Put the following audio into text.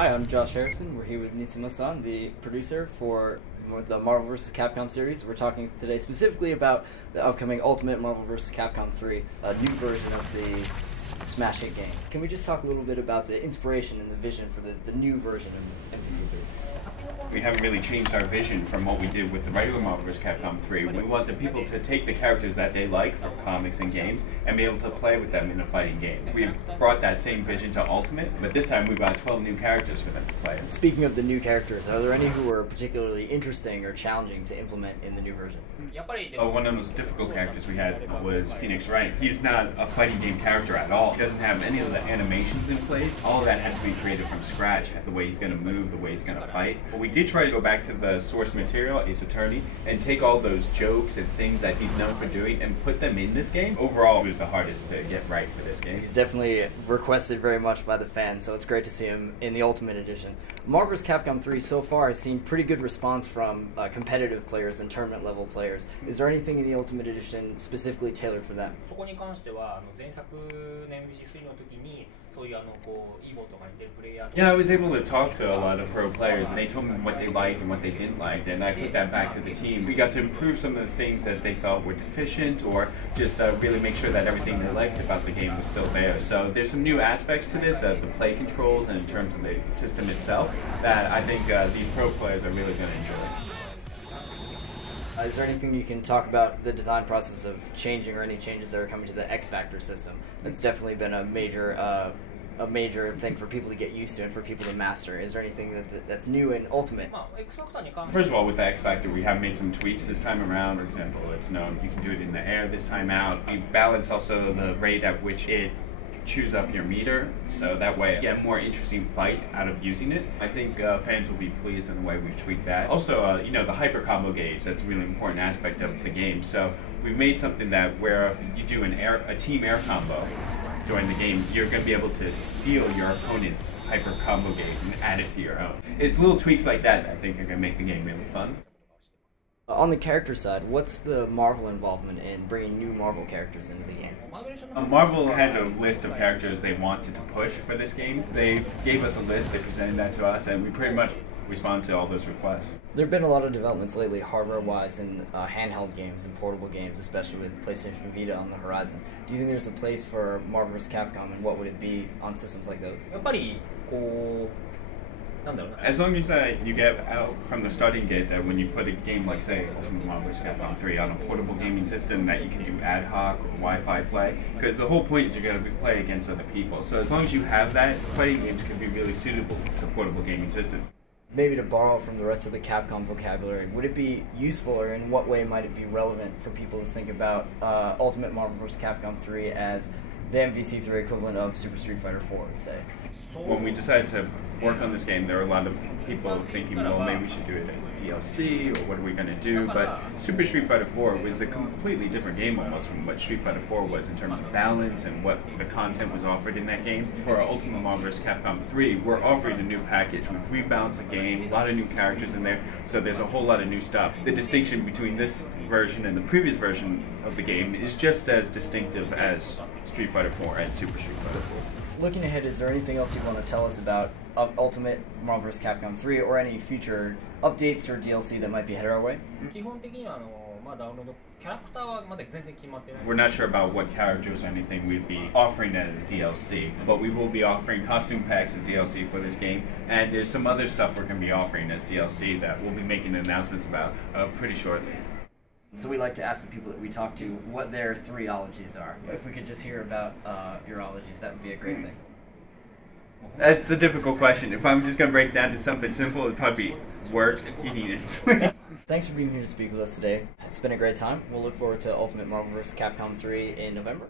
Hi, I'm Josh Harrison. We're here with Niitsuma-san, the producer for the Marvel vs. Capcom series. We're talking today specifically about the upcoming Ultimate Marvel vs. Capcom 3, a new version of the smash hit game. Can we just talk a little bit about the inspiration and the vision for the new version of MVC3? We haven't really changed our vision from what we did with the regular Marvel vs. Capcom 3. We wanted people to take the characters that they like from comics and games and be able to play with them in a fighting game. We've brought that same vision to Ultimate, but this time we've got 12 new characters for them to play. Speaking of the new characters, are there any who are particularly interesting or challenging to implement in the new version? One of the most difficult characters we had was Phoenix Wright. He's not a fighting game character at all. He doesn't have any of the animations in place. All of that has to be created from scratch, the way he's going to move, the way he's going to fight. But we did try to go back to the source material, Ace Attorney, and take all those jokes and things that he's known for doing and put them in this game. Overall, it was the hardest to get right for this game. He's definitely requested very much by the fans, so it's great to see him in the Ultimate Edition. Marvel vs. Capcom 3 so far has seen pretty good response from competitive players and tournament level players. Is there anything in the Ultimate Edition specifically tailored for them? Yeah, I was able to talk to a lot of pro players, and they told me what they liked and what they didn't like, and I took that back to the team. We got to improve some of the things that they felt were deficient, or just really make sure that everything they liked about the game was still there. So there's some new aspects to this, the play controls, and in terms of the system itself, that I think these pro players are really going to enjoy. Is there anything you can talk about the design process of changing or any changes that are coming to the X Factor system? It's definitely been a major thing for people to get used to and for people to master. Is there anything that's new in Ultimate? First of all, with the X Factor, we have made some tweaks this time around. For example, it's known you can do it in the air this time out. We balance also the rate at which it chews up your meter, so that way you get a more interesting fight out of using it. I think fans will be pleased in the way we've tweaked that. Also, you know, the hyper combo gauge, that's a really important aspect of the game. So we've made something that where if you do a team air combo during the game, you're going to be able to steal your opponent's hyper combo gauge and add it to your own. It's little tweaks like that I think are going to make the game really fun. On the character side, what's the Marvel involvement in bringing new Marvel characters into the game? Marvel had a list of characters they wanted to push for this game. They gave us a list, they presented that to us, and we pretty much responded to all those requests. There have been a lot of developments lately, hardware-wise, in handheld games and portable games, especially with PlayStation Vita on the horizon. Do you think there's a place for Marvel vs. Capcom, and what would it be on systems like those? As long as you get out from the starting gate that when you put a game like, say, Ultimate Marvel vs. Capcom 3 on a portable gaming system, that you can do ad hoc or Wi-Fi play, because the whole point is you're going to play against other people. So as long as you have that, playing games can be really suitable to portable gaming systems. Maybe to borrow from the rest of the Capcom vocabulary, would it be useful, or in what way might it be relevant for people to think about Ultimate Marvel vs. Capcom 3 as the MVC3 equivalent of Super Street Fighter 4, say? When we decided to work on this game, there were a lot of people thinking, well, maybe we should do it as DLC, or what are we going to do? But Super Street Fighter 4 was a completely different game almost from what Street Fighter 4 was in terms of balance and what the content was offered in that game. For Ultimate Marvel vs. Capcom 3, we're offering a new package. We've rebalanced the game, a lot of new characters in there, so there's a whole lot of new stuff. The distinction between this version and the previous version of the game is just as distinctive as Street Fighter 4 and Super Street Fighter 4. Looking ahead, is there anything else you want to tell us about Ultimate Marvel vs. Capcom 3 or any future updates or DLC that might be headed our way? We're not sure about what characters or anything we'd be offering as DLC, but we will be offering costume packs as DLC for this game, and there's some other stuff we're going to be offering as DLC that we'll be making announcements about pretty shortly. So we like to ask the people that we talk to what their 3-ologies are. If we could just hear about your ologies, that would be a great thing. That's a difficult question. If I'm just going to break it down to something simple, it'd probably be work, eating, and sleep. Thanks for being here to speak with us today. It's been a great time. We'll look forward to Ultimate Marvel vs. Capcom 3 in November.